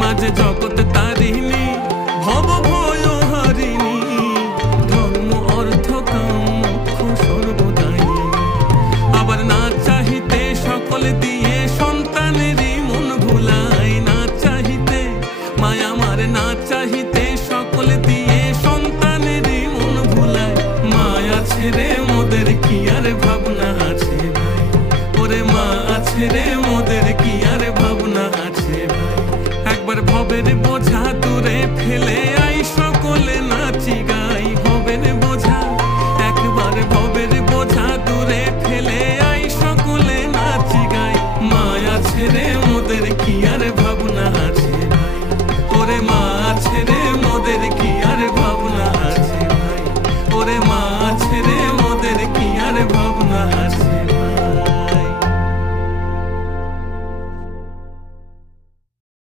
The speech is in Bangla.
মাঝে জগৎ তারিণী ভব ভয় হারিণী ধর্ম অর্থ কাম মোক্ষ সর্বদায়িনী। আবার না চাহিতে সকল দিয়ে সন্তানেরই মন ভুলাই, না চাহিতে মায়া আমার না চাহিতে সকল দিয়ে সন্তানেরই মন ভুলাই। মায়া ছেড়ে মোদের কি আর ভাবনা আছে ভাই, ওরে মা আছে রে মোদের কি আর ভাবনা আছে ভাই। একবার ভবের বোঝা